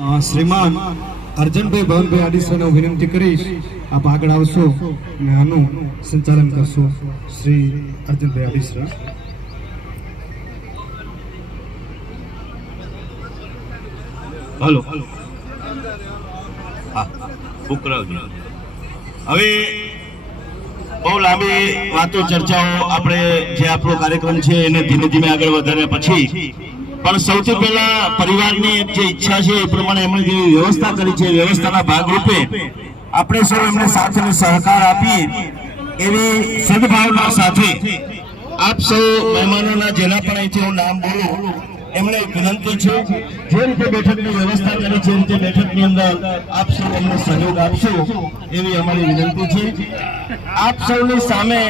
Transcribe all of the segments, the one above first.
શ્રીમાન અર્જનભાઈ ભવનભાઈ આડીસરને વિનંતી કરીશ, આપ આગળ આવશો અને આનું સંચાલન કરશો. શ્રી અર્જનભાઈ આડીસર. હલો, હા, બુક કરાવજો. હવે બહુ લાંબી વાતો ચર્ચાઓ આપણે જે આપણો કાર્યક્રમ છે એને ધીમે ધીમે આગળ વધાર્યા પછી પણ સૌથી પહેલા પરિવારની જે ઈચ્છા છે એ પ્રમાણે એમણે જે વ્યવસ્થા કરી છે, વ્યવસ્થાના ભાગરૂપે આપણે સૌ એમને સાથ અને સહકાર આપીએ એવી સદભાવના સાથે આપ સૌ મહેમાનોના જેના પણ અહીંથી હું નામ બોલું એમને વિનંતી છે, જે રીતે બેઠકની વ્યવસ્થા કરી છે એ રીતે બેઠકની અંદર આપ સૌ અમને સહયોગ આપશો એવી અમારી વિનંતી છે. આપ સૌની સામે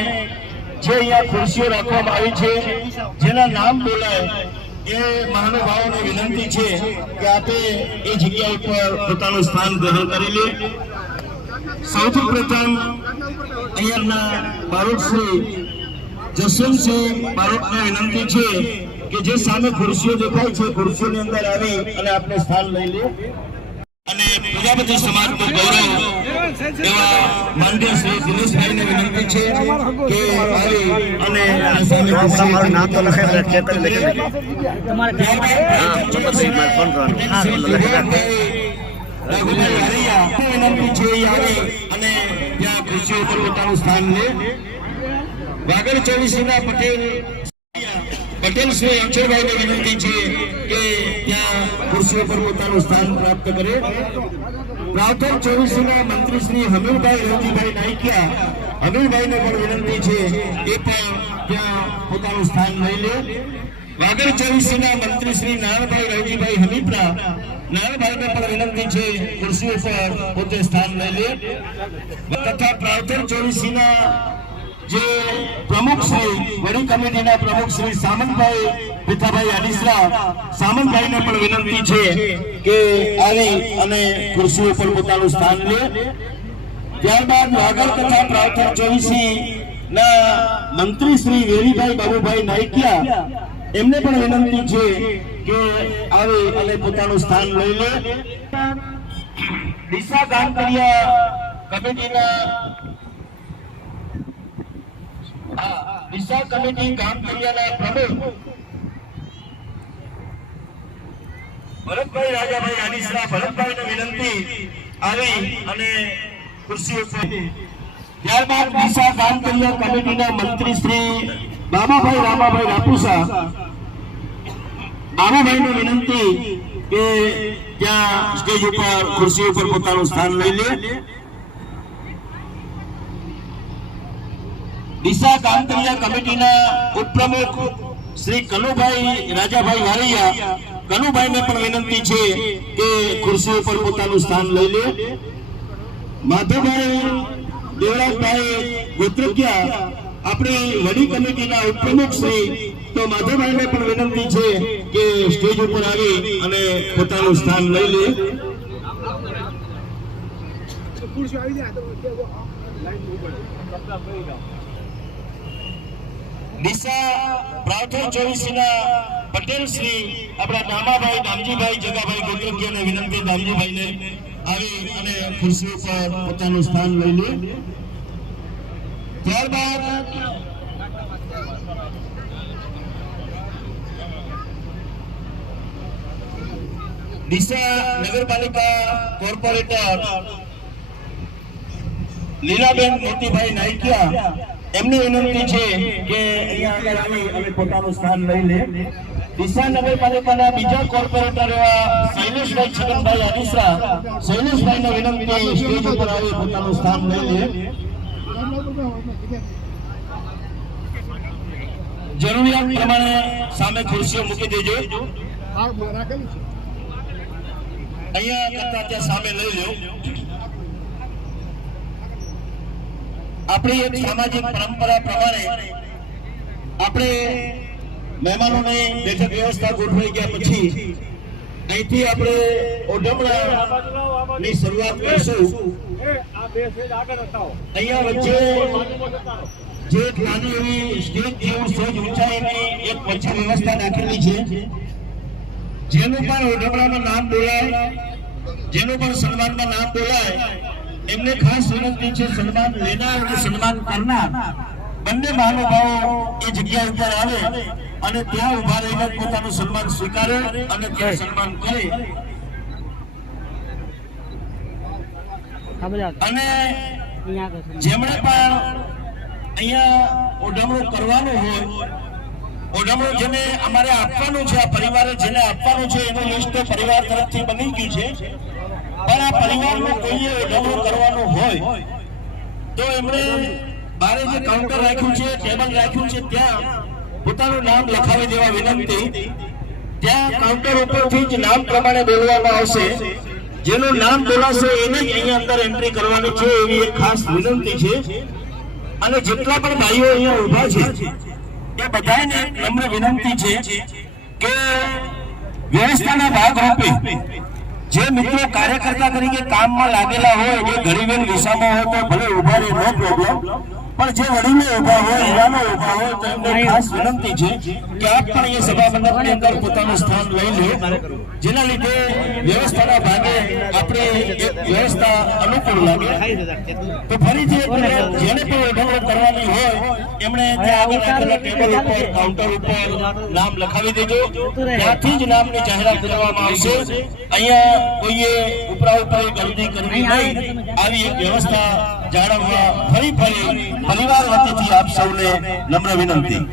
જે અહીંયા ખુરશીઓ રાખવામાં આવી છે, જેના નામ બોલાય એ મહાનુભાવોને વિનંતી છે કે આપે એ જગ્યા ઉપર પોતાનું સ્થાન ગ્રહણ કરી લે. સૌથી પ્રથમ અહીંયાના બારોટ શ્રી જસવંતસિંહ બારોટને વિનંતી છે કે જે સામે ખુરશીઓ દેખાય છે ખુરશીઓની અંદર આવી અને આપણે સ્થાન લઈ લે. અને પ્રજાપતિ સમાજનું ગૌરવ એવા માનનીય શ્રી દિનેશભાઈને વિનંતી છે કે આવી અને સામે મારું નામ તો લખાય ચેક કરી લેજો. તમારે ફોન કરવાનો વિનંતી છે આવે અને ત્યાં ખુરશીઓ પર પોતાનું સ્થાન લે. વાગડ ચોવીસીના પટેલ શ્રી અક્ષરભાઈને વિનંતી છે કે ત્યાં ખુરશીઓ પર પોતાનું સ્થાન પ્રાપ્ત કરે. રાવતર ચોવીસીના મંત્રી શ્રી હમીરભાઈ રવજીભાઈ નાઈકિયા, હમીરભાઈને પણ વિનંતી છે એ પણ ત્યાં પોતાનું સ્થાન લઈ લે. વાગડ ચોવીસીના મંત્રી શ્રી નારણભાઈ રવજીભાઈ હમીપરા, નારણભાઈને પણ વિનંતી છે ખુરશીઓ પર પોતે સ્થાન લઈ લે. તથા રાવતર ચોવીસીના જે પ્રમુખ શ્રી વડી કમિટીના પ્રમુખ શ્રી સામંતભાઈ પિતાભાઈ આડીસરા, સામંતભાઈને પણ વિનંતી છે કે આવી અને ખુરશીઓ પર પોતાનું સ્થાન લે. ત્યારબાદ વાગડ તથા પ્રાવતર ચોવીસી ના મંત્રી શ્રી વેરીભાઈ બાબુભાઈ નાઈકિયા, એમને પણ વિનંતી છે કે આવી અને પોતાનું સ્થાન લઈ લે. દિશા ગામકરિયા કમિટીના દિશા કમિટી ગામકરિયાના પ્રમુખ ભરતભાઈ રાજાભાઈ આડીસરા, ભરતભાઈને વિનંતી આવી અને ખુરશીઓ પર. ત્યારબાદ દિશા ગામકરિયા કમિટીના મંત્રી શ્રી બાબાભાઈ રામાભાઈ રાપુસા, બાબાભાઈને વિનંતી કે ત્યાં સ્ટેજ ઉપર ખુરશી ઉપર પોતાનું સ્થાન લઈ લે. દિશા ગામકરિયા કમિટીના ઉપપ્રમુખ શ્રી કનુભાઈ રાજાભાઈ વારિયા, કનુભાઈને પણ વિનંતી છે કે ખુરશી ઉપર પોતાનું સ્થાન લઈ લે. માધવભાઈ દેવરાજભાઈ ગોત્રકિયા, આપણી વડી કમિટીના ઉપપ્રમુખ શ્રી, તો માધવભાઈને પણ વિનંતી છે કે સ્ટેજ ઉપર આવી અને પોતાનું સ્થાન લઈ લે. દિશા પ્રાવતર ચોવીસીના પટેલ શ્રી આપણા નામાભાઈ દામજીભાઈ જગાભાઈ ગોત્રકિયાને વિનંતી દામજીભાઈને આવી અને ખુરશી ઉપર પોતાનું સ્થાન લઈ લે. ત્યારબાદ ડીસા નગરપાલિકા કોર્પોરેટર લીલાબેન મોતીભાઈ નાઈકિયા, એમની વિનંતી છે કે અહીંયા આગળ આવી અને પોતાનું સ્થાન લઈ લે. ડીસા નગરપાલિકાના બીજા કોર્પોરેટર એવા શૈલેષભાઈ છગનભાઈ આડીસરા, શૈલેષભાઈને વિનંતી સ્ટેજ ઉપર આવી પોતાનું સ્થાન લઈ લે. જરૂરિયાત પ્રમાણે સામે ખુરશીઓ મૂકી દેજો. અહીંયા કરતા ત્યાં સામે લઈ લો. આપણી એક સામાજિક પરંપરા પ્રમાણે આપણે મહેમાનોને બેઠક વ્યવસ્થા ગોઠવાઈ ગયા પછી અહીંથી આપણે ઓઢમણાની શરૂઆત કરીશું. અહીંયા વચ્ચે જે એક નાની એવી સ્ટેજ જેવું સહેજ ઊંચાઈની એક વચ્ચે વ્યવસ્થા નાખેલી છે, જેનું પણ ઓઢમણાનું નામ બોલાય જેનું પણ સન્માનમાં નામ બોલાય એમને ખાસ વિનંતી છે, સન્માન લેનાર અને સન્માન કરનાર બંને મહાનુભાવો એ જગ્યા ઉપર આવે અને ત્યાં ઉભા રહીને પોતાનું સન્માન સ્વીકારે અને ત્યાં સન્માન કરે અને જેમણે પણ અહીંયા ઓઢમણું કરવાનું હોય, ઓઢમણું જેને અમારે આપવાનું છે, આ પરિવારે જેને આપવાનું છે એનું લિસ્ટ પરિવાર તરફથી બની ગયું છે, પણ આ પરિવારનું કોઈએ ઓઢમણું કરવાનું હોય તો એમણે બારે જે કાઉન્ટર રાખ્યું છે, ટેબલ રાખ્યું છે, ત્યાં પોતાનું નામ લખાવી દેવા વિનંતી. ત્યાં કાઉન્ટર ઉપરથી જ નામ પ્રમાણે બોલવામાં આવશે, જેનું નામ બોલાશે એને જ અહીંયા અંદર એન્ટ્રી કરવાની છે એવી એક ખાસ વિનંતી છે. અને જેટલા પણ ભાઈઓ અહીંયા ઊભા છે એ બધાને નમ્ર વિનંતી છે કે વ્યવસ્થાના ભાગરૂપે જે મિત્રો કાર્યકર્તા તરીકે કામમાં લાગેલા હોય, જે ગરીબેન વિસામાં હોય તો ભલે ઊભા રહે, નો પ્રોબ્લેમ, પણ જે વડીલો ઊભા હોય, યુવાનો ઊભા હોય તો એમને ખાસ વિનંતી છે કે આપ પણ અહીંયા સભા મંડપની અંદર પોતાનું સ્થાન લઈ લો, જેના લીધે વ્યવસ્થાના ભાગે આપણે એક વ્યવસ્થા અનુકૂળ લાગે. તો ફરીથી જેને પણ ઓઢવણું કરવાની હોય એમણે ત્યાં આગળ રાખેલા ટેબલ ઉપર, કાઉન્ટર ઉપર નામ લખાવી દેજો, ત્યાંથી જ નામની જાહેરાત કરવામાં આવશે. અહીંયા કોઈએ ઉપરા ઉપર ગલતી કરવી નહીં, આવી એક વ્યવસ્થા જાળવવા ફરી પરિવાર વતીથી આપ સૌને નમ્ર વિનંતી.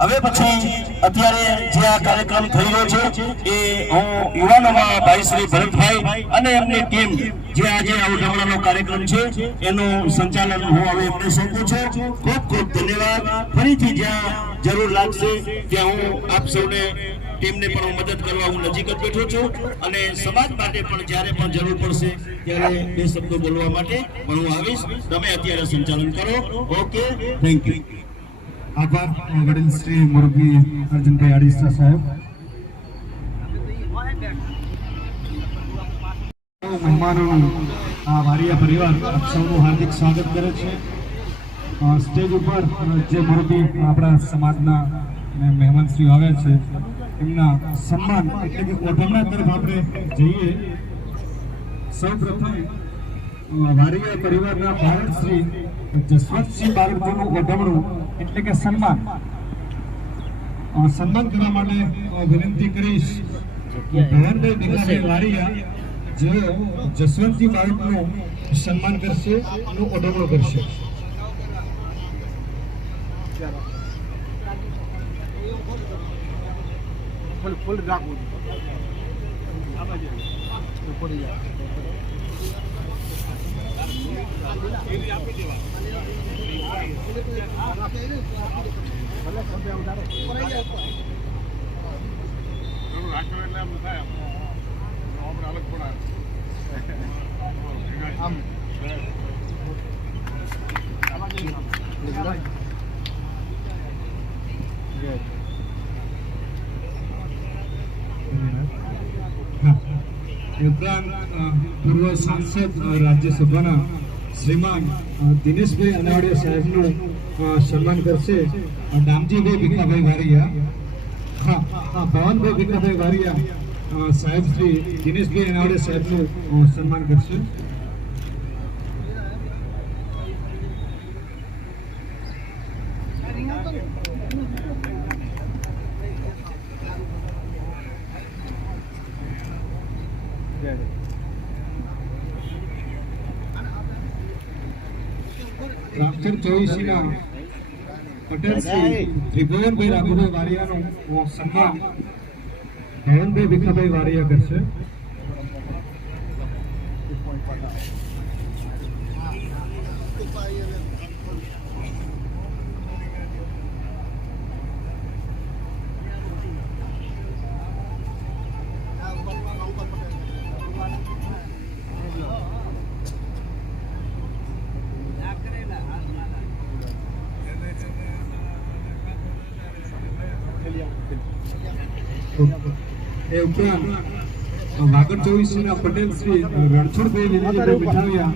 હવે પછી અત્યારે જે આ કાર્યક્રમ થઈ રહ્યો છે એ હું યુવાનોમાં ભાઈ શ્રી ભરતભાઈ અને એમની ટીમ જે આજે આ ઓઢવણાનો કાર્યક્રમ છે એનું સંચાલન હું હવે એમને સોંપું છું. ખૂબ ખૂબ ધન્યવાદ. ફરીથી જ્યાં જરૂર લાગશે ત્યાં હું આપ સૌને ટીમને પણ હું મદદ કરવા હું નજીક જ બેઠો છું અને સમાજ માટે પણ જ્યારે પણ જરૂર પડશે ત્યારે બે શબ્દો બોલવા માટે પણ હું આવીશ. તમે અત્યારે સંચાલન કરો. Okay, thank you. આભાર વડીલ શ્રી મોરબી અર્જુનભાઈ આડીસા સાહેબ. મહેમાનોનું આ વારિયા પરિવાર આપ સૌનું હાર્દિક સ્વાગત કરે છે. સ્ટેજ ઉપર જે મોરબી આપણા સમાજના મહેમાનશ્રીઓ આવ્યા છે એમના સન્માન એટલે કે ઓઢવણા તરફ આપણે જઈએ. સૌ પ્રથમ વારિયા પરિવારના બાળક શ્રી જસવંતસિંહ બાળકોનું ઓઢવણું એટલે કે સન્માન કરવા માટે વિનંતી કરીશ ભવનભાઈ ભીખાભાઈ વારિયા, જેઓ જસવંતસિંહ બાળકનું સન્માન કરશે, એનું ઓઢવણું કરશે. ફૂલ રાખવું ઉપરાંત પૂર્વ સાંસદ રાજ્યસભાના શ્રીમાન દિનેશભાઈ અનાવડિયા સાહેબનું સન્માન કરશે દામજીભાઈ ભીખાભાઈ વારિયા. ભવનભાઈ ભીખાભાઈ વારિયા સાહેબ શ્રી દિનેશભાઈ અનાવડિયા સાહેબનું સન્માન કરશે. રામચર ચોવીસીના પટેલ શ્રી ત્રિભુવનભાઈ રાઘુભાઈ વારિયાનું સન્માન ભવનભાઈ ભીખાભાઈ વારિયા કરશે. એ ઉપરાંત વાગડ ચોવીસીના પટેલ શ્રી રણછોડભાઈ વિનોદભાઈ મીઠાવિયા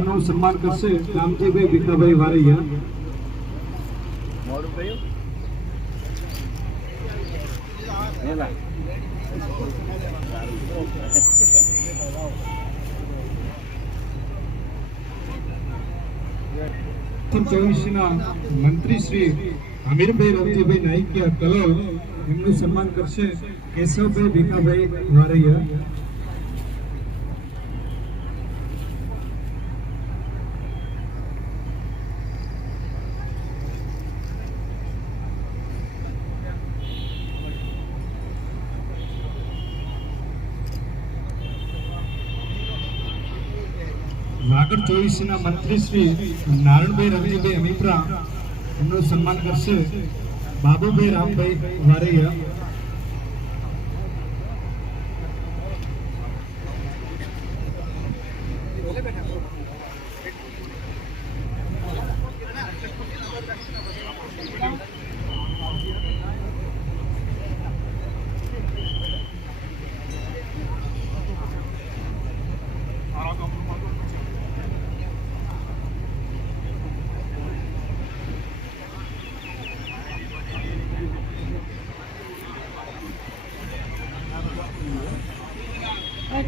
એમનું સન્માન કરશે રામજીભાઈ ભીખાભાઈ વારિયા. પ્રાપ્તર 24 મંત્રી શ્રી અમીરભાઈ રવજીભાઈ નાઈકિયા કલોલ એમનું સન્માન કરશે કેશવભાઈ ભીખાભાઈ વારૈયા. વાગડ 24 મંત્રી શ્રી નારણભાઈ રવજીભાઈ અમીપરા એમનું સન્માન કરશે બાબુભાઈ રામભાઈ વારૈયા.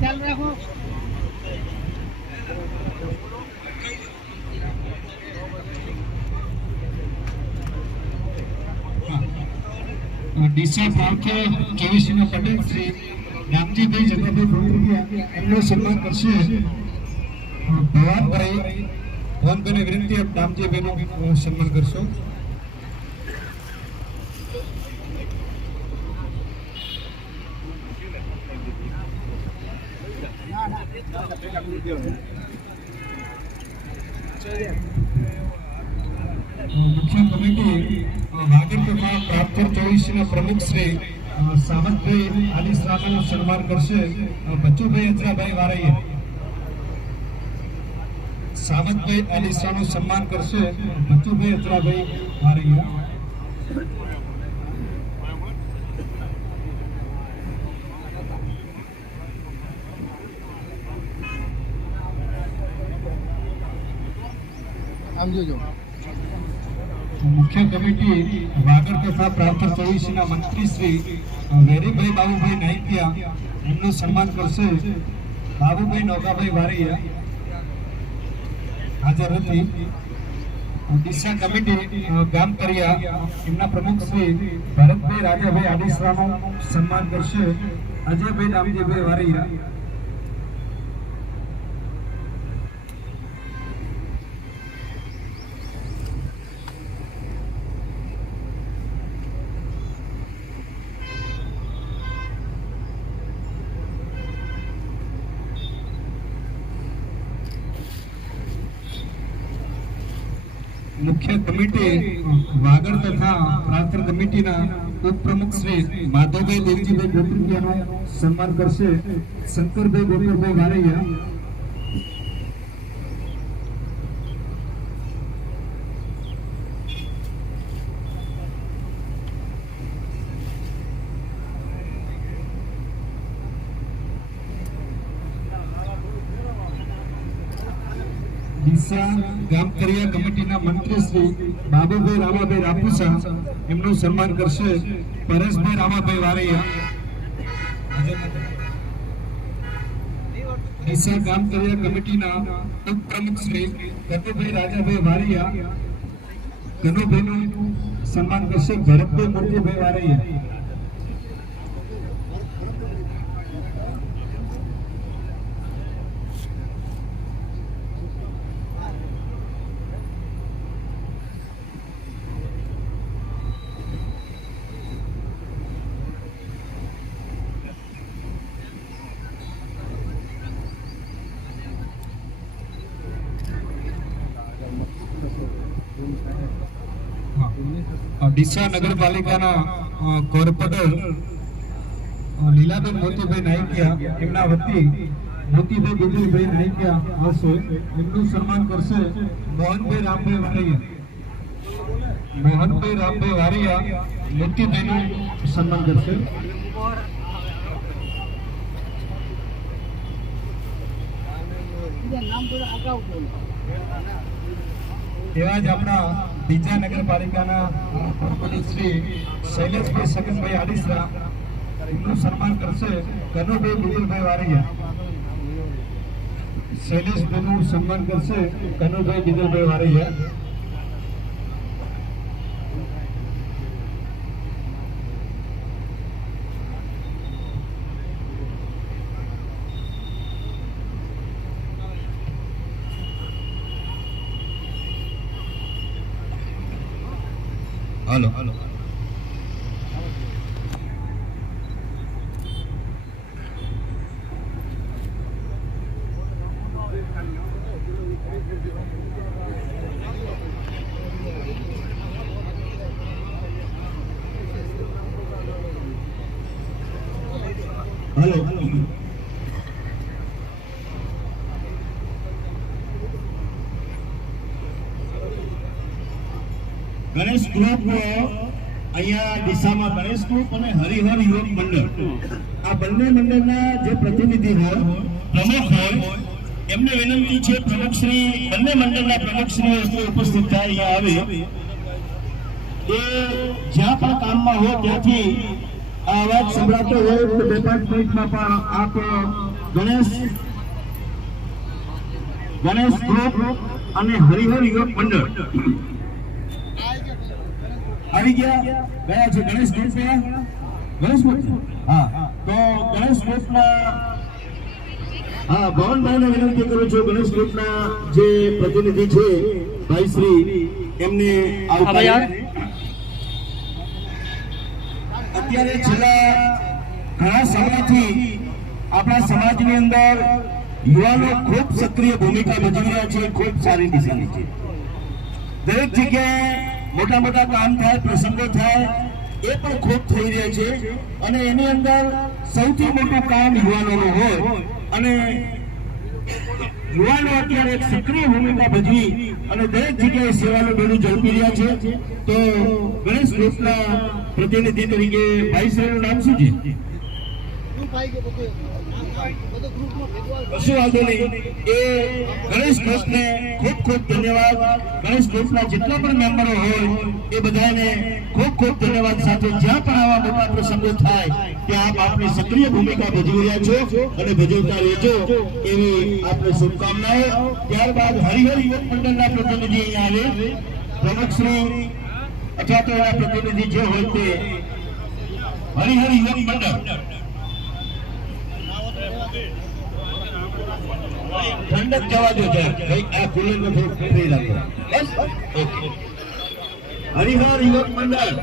ચાલુ રાખો. ડીસા પ્રાંત્ય 24 પટેલ શ્રી રામજીભાઈ જગાભાઈ ભોંગરિયા એમનું સન્માન કરશે ભવનભાઈને વિનંતી રામજીભાઈનું સન્માન કરશો. મુખ્ય કમિટી વાગડ તથા પ્રાપ્તર 24 પ્રમુખ શ્રી સાવંતભાઈ આલીસરાનું સન્માન કરશે બચુભાઈ અજરાભાઈ વારૈયા. સાવંતભાઈ આલીસરાનું સન્માન કરશે બચુભાઈ અજરાભાઈ વારૈયા. આમ જોજો. મુખ્ય કમિટી વાગડ તથા પ્રાપ્તર 24 મંત્રી શ્રી વેરીભાઈ બાબુભાઈ નાઈકિયા એમનું સન્માન કરશે બાબુભાઈ નોકાભાઈ વારૈયા હાજર હતી. ડીસા કમિટી ગામ કરિયા એમના પ્રમુખ શ્રી ભરતભાઈ રાજાભાઈ આડીસરાનું સન્માન કરશે અજયભાઈ દામજીભાઈ વારૈયા. મુખ્ય કમિટી વાગડ તથા પ્રાંતર કમિટીના ઉપપ્રમુખ શ્રી માધવભાઈ દેવજીભાઈ ગોત્રિયાનું સન્માન કરશે શંકરભાઈ ગોપાલભાઈ વારૈયા. ડીસા ગામ કરિયા કમિટીના મંત્રી શ્રી બાબુભાઈ રામાભાઈ રાપુસા એમનું સન્માન કરશે પરેશભાઈ રામાભાઈ વારૈયા. ડીસા ગામ કરિયા કમિટીના ઉપપ્રમુખ શ્રી કનુભાઈ રાજાભાઈ વારૈયા કનુભાઈનું સન્માન કરશે ભરતભાઈ મુરજીભાઈ વારૈયા. ડીસા નગરપાલિકાના કોર્પોરેટર લીલાબેન મોતીભાઈ નાઈકિયા એમના વતી મોતીભાઈ બિજલભાઈ નાઈકિયા આવશે એમનું સન્માન કરશે મોહનભાઈ રામભાઈ વારૈયા. મોહનભાઈ રામભાઈ વારૈયા મોતીભાઈનું સન્માન કરશે. એવા જ આપણા બીજા નગરપાલિકાના કોર્પોરેટર શ્રી શૈલેષભાઈ સગનભાઈ આડીસરા એમનું સન્માન કરશે કનુભાઈ બિજલભાઈ વારૈયા. શૈલેષભાઈનું સન્માન કરશે કનુભાઈ બિજલભાઈ વારૈયા. હાલો હાલો ગણેશ ગ્રુપ અહીંયા દિશામાં ગણેશ ગ્રુપ અને હરિહર યુવક મંડળ આ બંને મંડળના જે પ્રતિનિધિ હોય પ્રમુખ હોય એમને વિનંતી છે પ્રમુખ શ્રી બંને મંડળના પ્રમુખ શ્રી ઉપસ્થિત થાય અહીંયા આવે એ જ્યાં પણ કામમાં હોય ત્યાંથી આ અવાજ સંભળાતો હોય તો 2-5 મિનિટમાં પણ આપ ગણેશ ગ્રુપ અને હરિહર યુવક મંડળ આવી ગયા છે ગણેશ ગ્રુપ હા તો ગણેશ ગ્રુપના ભવનભાઈને વિનંતી કરું છું ગણેશ ગ્રુપના જે પ્રતિનિધિ છે ભાઈ શ્રી એમને અત્યારે છેલ્લા ઘણા સમયથી આપણા સમાજની અંદર યુવાનો ખૂબ સક્રિય ભૂમિકા ભજવી રહ્યા છે ખૂબ સારી દિશાની છે દરેક જગ્યાએ મોટા મોટા કામ થાય પ્રસંગો થાય એ પણ ખૂબ થઈ રહ્યા છે અને એની અંદર સૌથી મોટું કામ યુવાનોનું હોય અને યુવાનો અત્યારે એક સક્રિય ભૂમિકા ભજવી અને દરેક જગ્યાએ સેવાનું બેડું ઝડપી રહ્યા છે તો ગણેશ ગ્રુપના પ્રતિનિધિ તરીકે ભાઈ શ્રીનું નામ શું છે કશું વાંધો નહીં એ ગણેશ ગ્રુપને ખૂબ ખૂબ ધન્યવાદ ગણેશ ગ્રુપના જેટલા પણ મેમ્બરો હોય એ બધાને ખૂબ ખૂબ ધન્યવાદ સાથે જ્યાં પણ આવા મોટા પ્રસંગો થાય ત્યાં આપ આપની સક્રિય ભૂમિકા ભજવી રહ્યા છો અને ભજવતા રહેજો એવી આપને શુભકામનાઓ ત્યારબાદ હરિહર યુવક મંડળના પ્રતિનિધિ અહીંયા આવે પ્રમુખ શ્રી અથવા તો એના પ્રતિનિધિ જે હોય તે હરિહર યુવક મંડળ ઠંડક જવા દો આ કુલર ને થોડું ફ્રી રાખો બસ ઓકે હરિહર યુવક મંડળ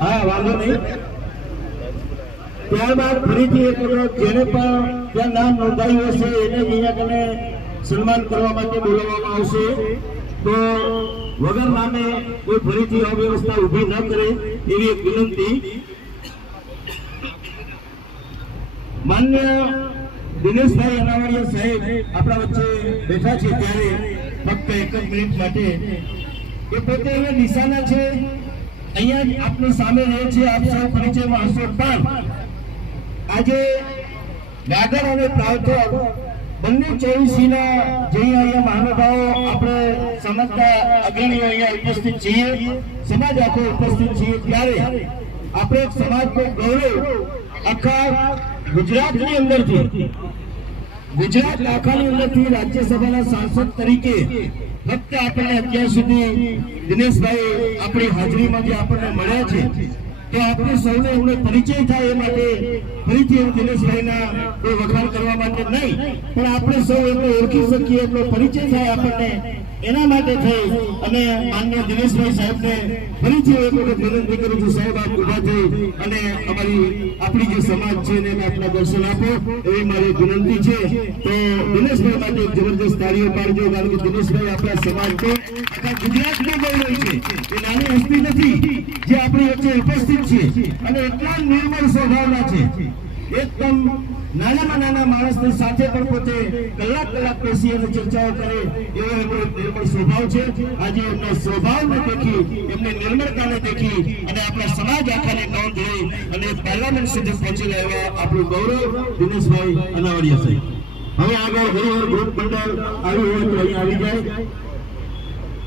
હા વાંધો નહીં ત્યારબાદ ફરીથી એક વખત જેને પણ ત્યાં નામ નોંધાયું હશે એને અહીંયા કને સન્માન કરવા માટે બોલાવવામાં આવશે તો વગર નામે કોઈ ફરીથી અવ્યવસ્થા ઊભી ન કરે એવી એક વિનંતી માન્ય દિનેશભાઈ અનાવડિયા સાહેબ આપણા વચ્ચે બેઠા છે ત્યારે ફક્ત 1 મિનિટ માટે એ પોતે અહીંયા નિશાના છે અહીંયા આપની સામે રહે છે આપ સૌ પરિચયમાં હશો પણ આજે ગાગર અને પ્રાવથર બંને 24 ના જે અહીંયા મહાનુભાવો આપણે સમાજના અગ્રણીઓ અહીંયા ઉપસ્થિત છીએ સમાજ આખો ઉપસ્થિત છીએ ત્યારે આપણે એક સમાજનું ગૌરવ આખા ગુજરાતની અંદરથી ગુજરાત આખાની અંદરથી રાજ્યસભાના સાંસદ તરીકે ફક્ત આપણને અત્યાર સુધી દિનેશભાઈ આપણી હાજરીમાં જે આપણને મળ્યા છે તો આપણે સૌને એમનો પરિચય થાય એ માટે ફરીથી હું દિનેશભાઈના કોઈ વખાણ કરવા માટે નહીં પણ આપણે સૌ એમને ઓળખી શકીએ એટલો પરિચય થાય આપણને એના માટે થઈ અને માન્ય દિનેશભાઈ સાહેબને ફરીથી એક વખત વિનંતી કરું છું સાહેબ આપ ઉભા થઈ અને આપણી જે સમાજ છે એને આપના દર્શન આપો એવી મારી વિનંતી છે તો દિનેશભાઈ માટે એક જબરદસ્ત તાળીઓ પાડજો કારણ કે દિનેશભાઈ આપણા સમાજ તો આખા ગુજરાતનું ગૌરવ છે એ નાની હસ્તી નથી જે આપણી વચ્ચે ઉપસ્થિત છે અને એટલા નિર્મળ સ્વભાવના છે એકદમ નાનામાં નાના માણસની સાથે પણ પોતે કલાક બેસી અને ચર્ચાઓ કરે એવો એમનો નિર્મળ સ્વભાવ છે આજે એમના સ્વભાવને દેખી એમને નિર્મળતાને દેખી અને આપણા સમાજ આખાને નોંધ લઈ અને પાર્લામેન્ટ સુધી પહોંચેલા એવા આપણું ગૌરવ દિનેશભાઈ અનાવડિયા સાહેબ હવે આગળ હરિહર ગ્રુપ મંડળ આવ્યું હોય તો અહીં આવી જાય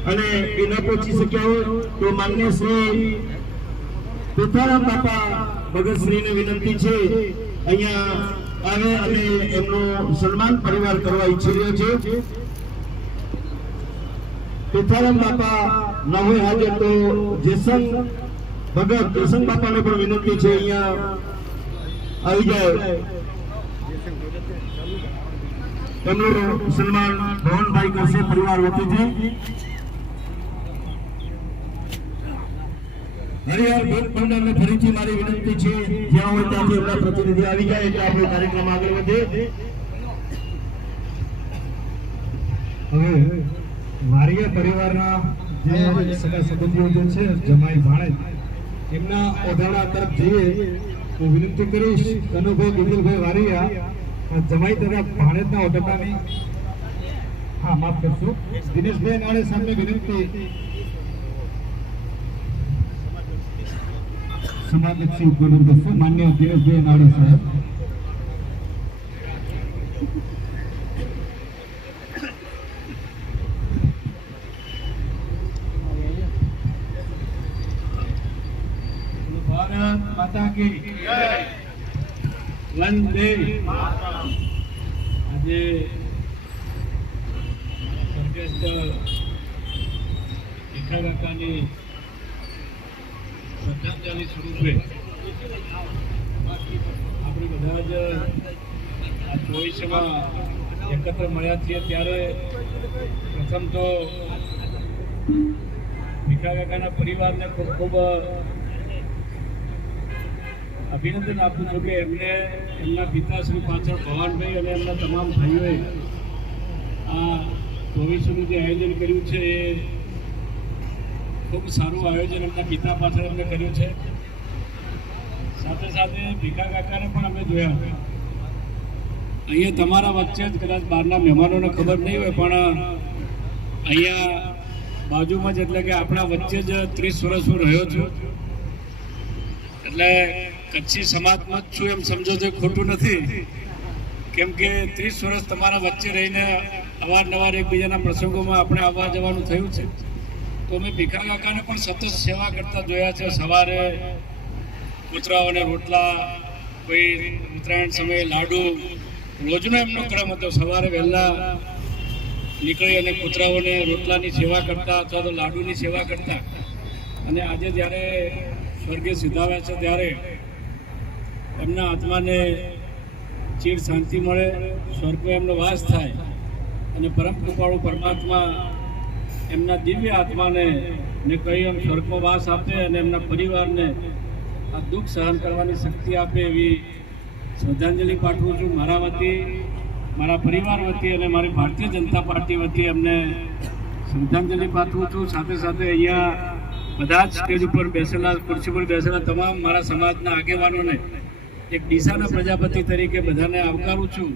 અને એ ન પહોંચી શક્યા હોય તો માન્ય શ્રી તુકારામ બાપા ભગતશ્રીને વિનંતી છે અહીંયા આવે અને એમનો સન્માન પરિવાર કરવા ઈચ્છી રહ્યો છે તુકારામ બાપા ન હોય હાજર તો જેસંગ બાપાને પણ વિનંતી છે અહીંયા આવી જાય તેમનું સન્માન ભવનભાઈ કરશે પરિવાર વતીથી. હરિહર ભટ્ટ પંડ્યાને ફરીથી મારી વિનંતી છે, જ્યાં હોય ત્યાંથી એમના પ્રતિનિધિ આવી જાય એટલે આપણો કાર્યક્રમ આગળ વધે. હવે વારિયા પરિવારના જે સગા સંબંધીઓ જે છે જમાઈ ભાણેજ એમના ઓઢાણા તરફ જઈએ હું વિનંતી કરીશ કનુભાઈ બિંદુભાઈ વારિયા જમાઈ તરફ ભાણેજના ઓઢાણાની હા માફ કરશો દિનેશભાઈ નાળે સામે વિનંતી સમાજલક્ષી ઉપકરણ કરશે માન્ય દિનેશભાઈ નાળે સાહેબ. ભારત માતા કી જય. વંદે માતરમ. આજે સ્વર્ગસ્થ ભીખા કાકાની શ્રદ્ધાંજલિ સ્વરૂપે આપણે બધા જ આ 24માં એકત્ર મળ્યા છીએ. ત્યારે પ્રથમ તો ભીખા કાકાના પરિવારને ખૂબ ખૂબ અભિનંદન આપું છું કે એમને એમના પિતાશ્રી પાછળ ભવાનભાઈ અને એમના તમામ ભાઈઓએ આ 24નું જે આયોજન કર્યું છે એ ખૂબ સારું આયોજન એમના પિતા પાછળ એમને કર્યું છે. સાથે સાથે ભીખા કાકાને પણ અમે જોયા. અહીંયા તમારા વચ્ચે જ કદાચ બહારના મહેમાનોને ખબર નહીં હોય પણ અહીંયા બાજુમાં જ એટલે કે આપણા વચ્ચે જ 30 વર્ષ હું રહ્યો છું. એટલે કચ્છી સમાજમાં જ છું એમ સમજો છો, ખોટું નથી. કેમ કે 30 વર્ષ તમારા વચ્ચે રહીને અવારનવાર એકબીજાના પ્રસંગોમાં આપણે આવવા જવાનું થયું છે. તો મેં ભીખા કાકાને પણ સતત સેવા કરતા જોયા છે. સવારે કૂતરાઓને રોટલા, કોઈ ઉત્તરાયણ સમયે લાડુ, રોજનો એમનો ક્રમ હતો. સવારે વહેલા નીકળી અને કૂતરાઓને રોટલાની સેવા કરતા અથવા તો લાડુની સેવા કરતા. અને આજે જ્યારે સ્વર્ગે સિધાવ્યા છે ત્યારે એમના આત્માને ચીર શાંતિ મળે, સ્વર્ગમાં એમનો વાસ થાય અને પરમ કૃપાળુ પરમાત્મા એમના દિવ્ય આત્માને ને કહી એમ સ્વર્ગમાં વાસ આપે અને એમના પરિવારને આ દુઃખ સહન કરવાની શક્તિ આપે એવી શ્રદ્ધાંજલિ પાઠવું છું. મારા વતી, મારા પરિવાર વતી અને મારી ભારતીય જનતા પાર્ટી વતી એમને શ્રદ્ધાંજલિ પાઠવું છું. સાથે સાથે અહીંયા બધા જ સ્ટેજ ઉપર બેસેલા, ખુરશી પર બેસેલા તમામ મારા સમાજના આગેવાનોને એક ડીસાના પ્રજાપતિ તરીકે બધાને આવકારું છું.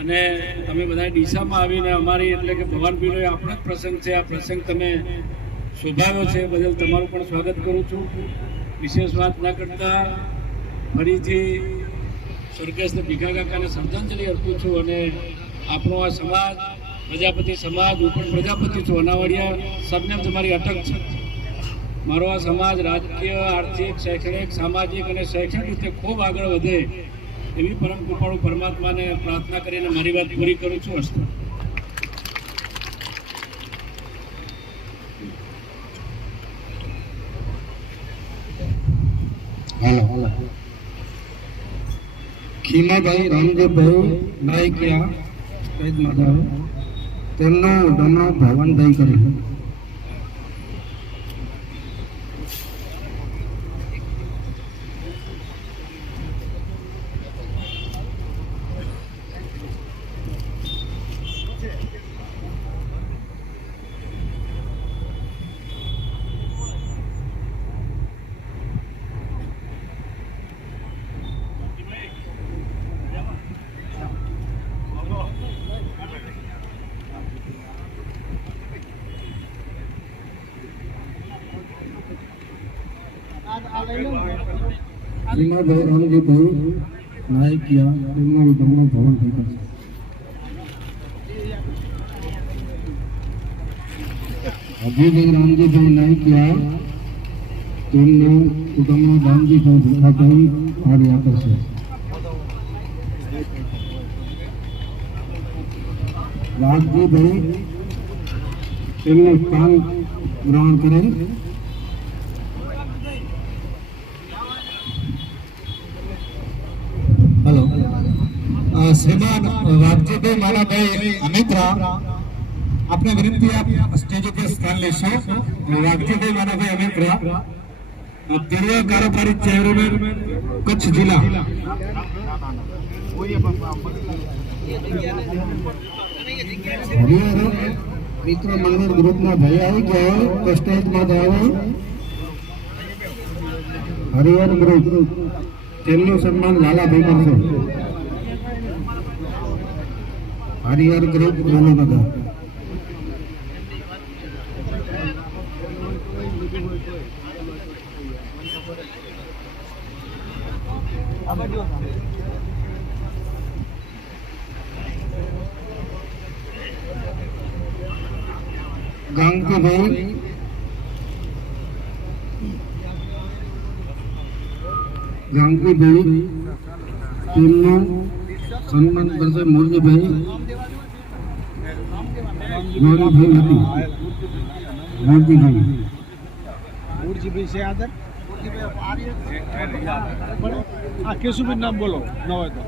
અને તમે બધા ડીસામાં આવીને અમારી એટલે કે ભવાનભાઈનો આપણો જ પ્રસંગ છે, આ પ્રસંગ તમે શોભાવ્યો છે બદલ તમારું પણ સ્વાગત કરું છું. વિશેષ વાત ના કરતા ફરીથી સ્વર્ગસ્થ ભીખા કાકાને શ્રદ્ધાંજલિ અર્પું છું. અને આપણો આ સમાજ પ્રજાપતિ સમાજ, હું પણ પ્રજાપતિ છું, અનાવડિયા સરનેમ તમારી અટક છે. મારો આ સમાજ રાજકીય, આર્થિક, શૈક્ષણિક, સામાજિક અને શૈક્ષણિક રીતે ખૂબ આગળ વધે એવી પરમ કૃપાળુ પરમાત્માને પ્રાર્થના કરીને મારી વાત પૂરી કરું છું. અસ્તુ. હાલો ખીમાભાઈ રામદેવભાઈ નાયકિયા કૈદ માધવ તેમનો ડમણો ભવનભાઈ કર્યો. ખીમાભાઈ રામદેવભાઈ નાયકિયા તેમનો ડમણો ભવનભાઈ કર્યો. અભયભાઈ રામજીભાઈ નાયકિયા તેમનો ડમણો દામજીભાઈ ભીખાભાઈ આવ્યા કરશે. રાજજીભાઈ તેમનું સ્થાન ગ્રહણ કરેલ. હલો શ્રીમાન વાઘજીભાઈ માનાભાઈ અમિત્રા, આપને વિનંતી આપ સ્ટેજ ઉપર સ્થાન લેશો. વાઘજીભાઈ માનાભાઈ અમિત્રા, પૂર્વ કારોબારી ચેરમેન કચ્છ જિલ્લા. મિત્ર મંગળ ગ્રુપના ભાઈ આવી ગયા હોય તો સ્ટેજમાં જાઓ. હરિહર ગ્રુપ તેમનું સન્માન લાલાભાઈ કરશે. હરિહર ગ્રુપ નાનોનગર. ગાંગીભાઈ તેમનું સન્માન કરશે. મોરજીભાઈ હતી. મોરજીભાઈ છે આદર હા કેશુભાઈ નામ બોલો ન હોય તો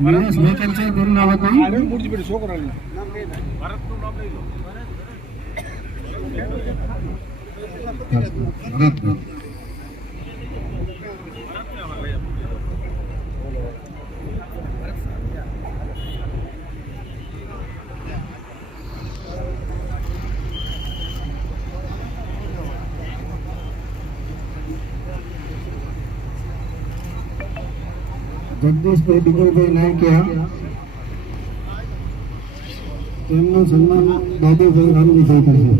દિનેશ મેકર છે તેમનું નામ હતું. મૂર્તિભાઈ છોકરાનું ભરત. જગદીશભાઈ બિજલભાઈ નાયકિયા, તેમનું સન્માન દાદુભાઈ રામજીભાઈ કરશે.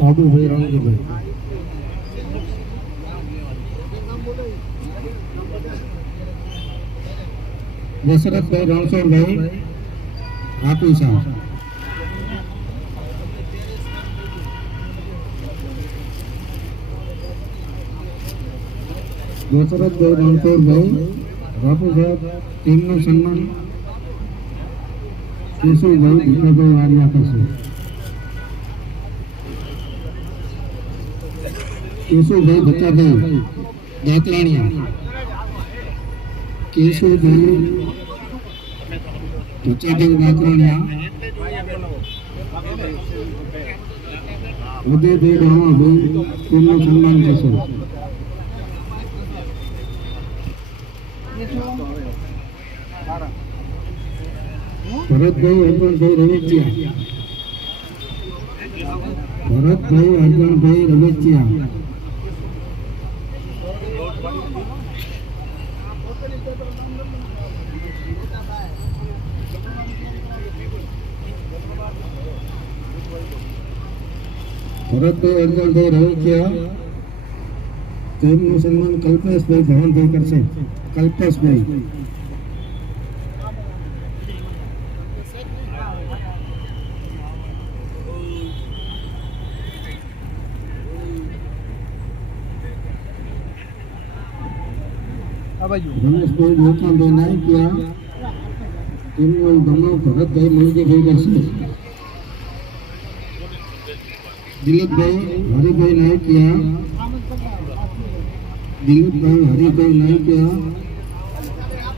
દાદુભાઈ રામજીભાઈ. દશરથભાઈ રણછોડભાઈ આપીસા. દશરથભાઈ રણછોડભાઈ બાપુ સાહેબ, તેમનું સન્માન કેશુભાઈ ભીખાભાઈ વાડિયા કરશે. કેશુભાઈ ભચાભાઈ દાતરાણીયા. કેશુભાઈ ભચાભાઈ દાતરાણીયા. ઉદયભાઈ રામાભાઈ તેમનું સન્માન કરશે. ભરતભાઈ અર્જુનભાઈ રવેચિયા. ભરતભાઈ અર્જુનભાઈ રવેચિયા. ભરતભાઈ અર્જુનભાઈ રવેચિયા, તેમનું સન્માન કલ્પેશભાઈ ભવનભાઈ કરશે. કલ્પેશભાઈ. રમેશભાઈ ગોપાલભાઈ નાયકિયા, તેમનું ગમણું ભરતભાઈ મોરજીભાઈ કરશે. દિલીપભાઈ હરિભાઈ નાયકિયા. દિલીપભાઈ હરિભાઈ નાયકિયા,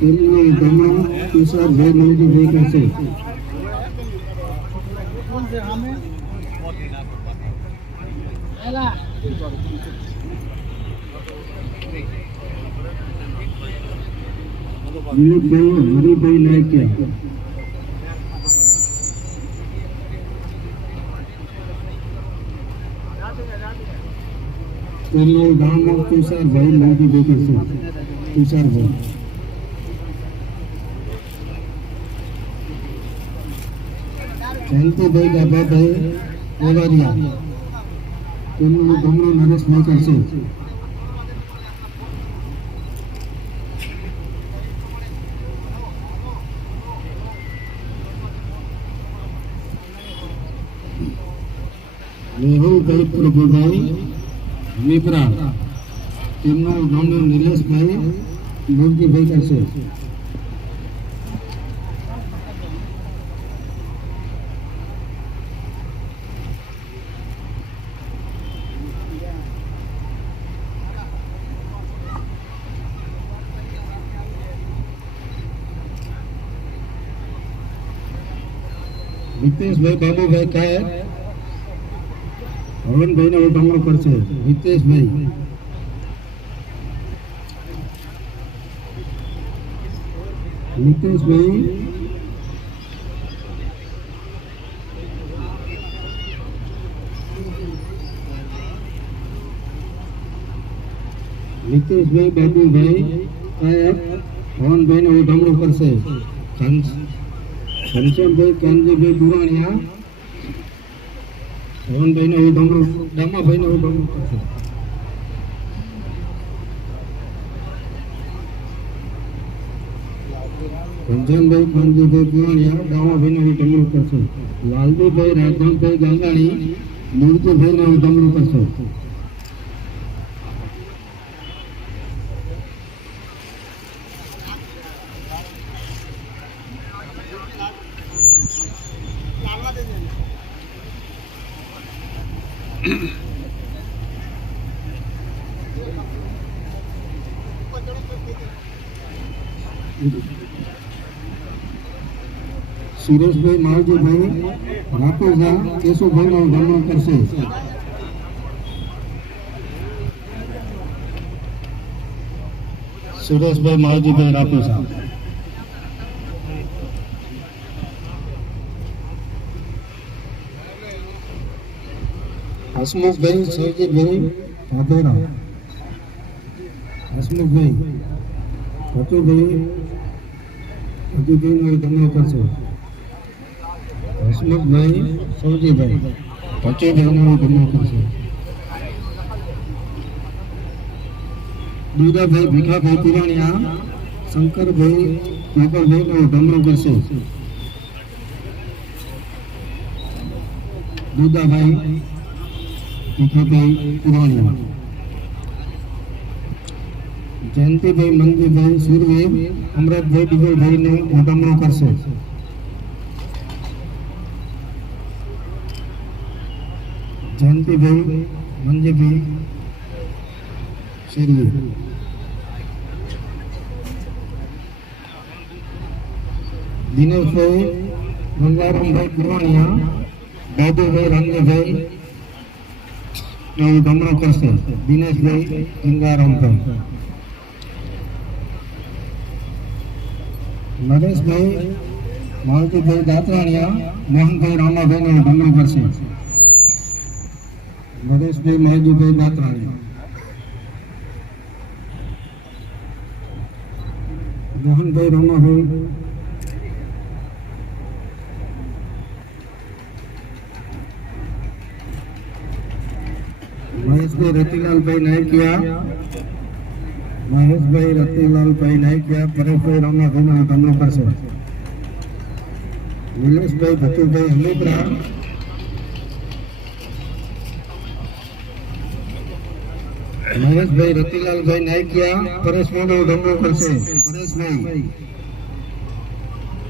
તેમનું ગમણું તુષારભાઈ મોરજીભાઈ કરશે. દિલીપભાઈ હરિભાઈ નાયકિયા. તેમનું ગામ તુષારભાઈ મોરજીભાઈ કરશે. તુષારભાઈ. જયંતિભાઈ ગાભાભાઈ ઓવારિયા, તેમનું ગમણું નરેશભાઈ કરશે. મેહુલભાઈ પ્રભુભાઈ મિબ્રા, તેમનું ગમણું નિલેશભાઈ મોરજીભાઈ કરશે. હિતેશભાઈ બાબુભાઈ કાયર હવનભાઈને ઉઠમણું કરશે. હિતેશભાઈ નીતેશભાઈ નીતેશભાઈ બાબુભાઈ કાયર હવનભાઈને ઉઠમણું કરશે. ઘનશ્યામભાઈ કાનજીભાઈ દુરાણીયા હવનભાઈને ઉઠમણું દામાભાઈને ઉઠમણું કરશે. ઘનશ્યામભાઈ કાનજીભાઈ દુરાણીયા દામાભાઈને ઉઠમણું કરશે. લાલજીભાઈ રાજધામભાઈ ગાંગાણી મૂર્તિભાઈને ઉઠમણું કરશે. સુરેશભાઈ માવજીભાઈ રાપોજા કેશુભાઈનો ઉઠમણું કરશે. સુરેશભાઈ માવજીભાઈ રાપોજા. હસમુખભાઈ સૈજીભાઈ ભાભેરા. હસમુખભાઈ ભતુભાઈનો ઉઠમણું કરશે. હસમુખભાઈ સૌજીભાઈ ભતુભાઈનો ઉઠમણું કરશે. દુદાભાઈ ભીખાભાઈ પુરાણીયા શંકરભાઈ નાગરભાઈનો ઉઠમણું કરશે. દુદાભાઈ ભીખાભાઈ પુરાણીયા. જયંતિભાઈ મંગીભાઈ સુરવીર અમરતભાઈ દિગલભાઈને ઉઠમણું કરશે. જયંતિભાઈ મંગીભાઈ સુરવીર. દિનેશભાઈ ગંગારામભાઈ પુરાણીયા બાબુભાઈ રંગભાઈ ઉઠમણું કરશે. દિનેશભાઈ ગંગારામભાઈ. નરેશભાઈ માલતીભાઈ દાતરાણીયા મોહનભાઈ રામાભાઈને ઉઠમણું કરશે. નરેશભાઈ માલતીભાઈ દાતરાણીયા. મોહનભાઈ રામાભાઈ. મહેશભાઈ રતિલાલભાઈ નાયકિયા. મહેશભાઈ રતિલાલભાઈ નાયકિયા પરેશભાઈ રામાભાઈને ઉઠમણું કરશે. નિલેશભાઈ ભતુભાઈ હમીપરા. મહેશભાઈ રતિલાલભાઈ નાયકિયા પરેશભાઈને ઉઠમણું કરશે.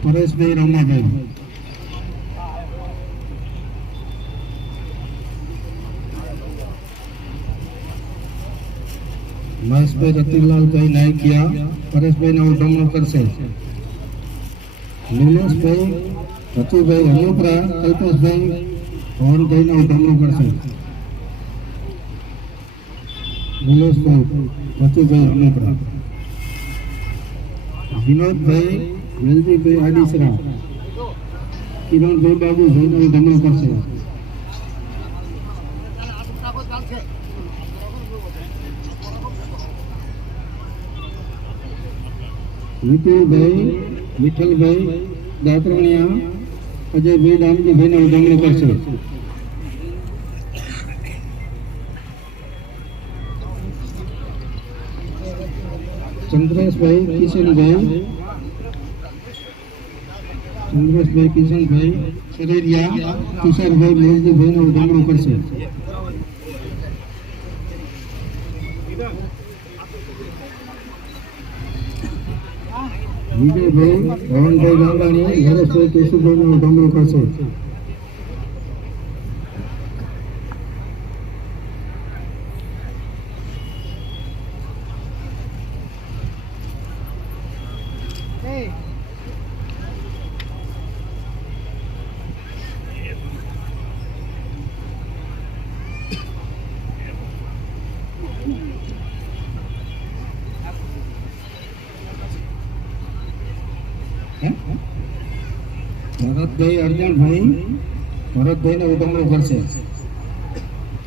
પરેશભાઈ રામાભાઈ. મહેશભાઈ રતિલાલભાઈ નાયકિયા પરેશભાઈને ઉઠમણું કરશે. નિલેશભાઈ ભતુભાઈ હમીપરા કલ્પેશભાઈ ભવનભાઈને ઉઠમણું કરશે. નિલેશભાઈ ભતુભાઈ હમીપરા. વિનોદભાઈ વેલજીભાઈ આડીસરા કિરણભાઈ બાબુભાઈને ઉઠમણું કરશે. વિપુલભાઈ વિઠ્ઠલભાઈ દાતરાણીયા અજયભાઈ દામજીભાઈને ઉઠમણું કરશે. ચંદ્રેશભાઈ કિશનભાઈ શરીરિયા તુષારભાઈ મેલજીભાઈને ઉઠમણું કરશે. વિજયભાઈ ભવનભાઈ ગાંગાણી નરેશભાઈ કેશુભાઈને ઉઠમણું કરશે. ભરતભાઈ અર્જણભાઈ ભરતભાઈને ઉટમણું કરશે.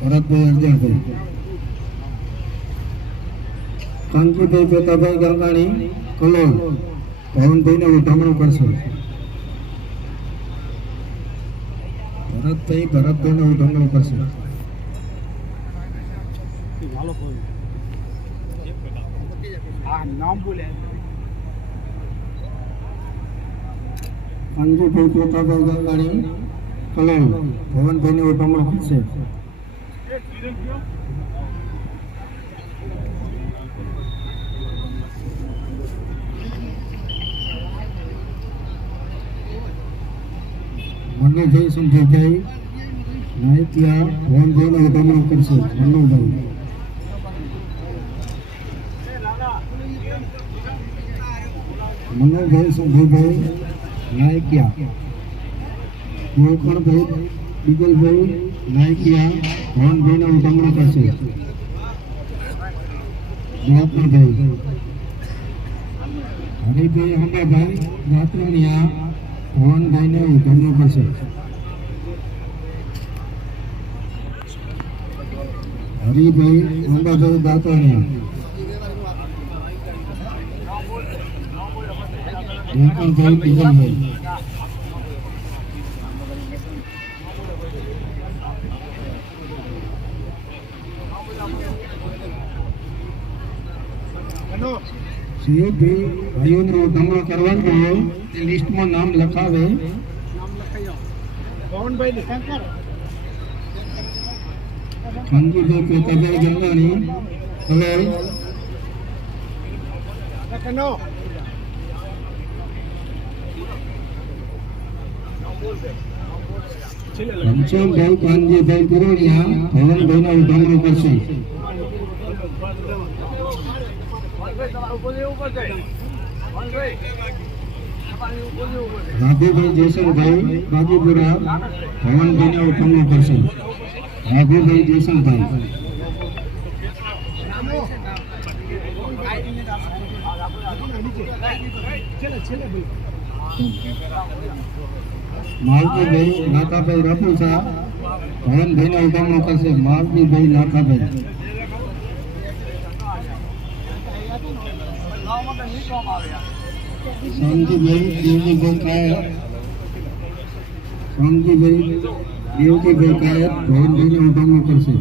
ભરતભાઈ અર્જણભાઈ. કાનજીભાઈ પેતાભાઈ ગંગાણી કલોલ પવનભાઈને ઉટમણું કરશે. ભરતભાઈને ઉટમણું કરશે. હા નામ બોલે કાનજીભાઈ પેતાભાઈ ગંગાણી કલોલ પવનભાઈને ઉટમણું કરશે. મનુભાઈ સંજયભાઈ નાયકિયા પવનભાઈને ઉટમણું કરશે. મનુભાઈ. મનુભાઈ સંજયભાઈ નાયકિયા ગોકળભાઈ બીગલભાઈ નાયકિયા પવનભાઈને ઉટમણું કરશે. ગોકળભાઈ. હરિભાઈ અંબાભાઈ રાત્રણિયા પવનભાઈને ઉટમણું કરશે. હરિભાઈ અંબાભાઈ દાતણિયા ગોકળભાઈ બીગલભાઈ. સુયોગભાઈ ભાઈઓને ઉટમણું કરવાનું હોય તે લિસ્ટમાં નામ લખાવે. નામ લખાઈ આવો પવનભાઈ ને શંકર કાનજીભાઈ પેતાભાઈ ગંગાણી કલોલ કનો ઘનશ્યામભાઈ કાનજીભાઈ પુરોણિયા પવનભાઈને ઉટમણું કરશે. રાઘુભાઈ જયસંગભાઈ બાજીપુરા પવનભાઈને ઉટમણું કરશે. રાઘુભાઈ જયસંગભાઈ. માલજીભાઈ નાથાભાઈ રફુસા પવનભાઈને ઉટમણું કરશે. માલજીભાઈ નાથાભાઈ. શામજીભાઈ દેવજીભાઈ કાયર પવનભાઈને ઉટમણું કરશે.